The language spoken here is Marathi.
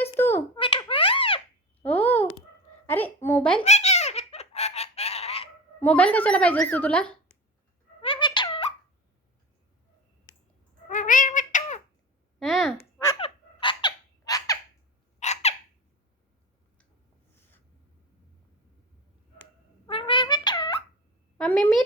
आहेस तू? हो. अरे मोबाईल मोबाईल कशाला पाहिजे असतो तुला? हां. मम्मी मी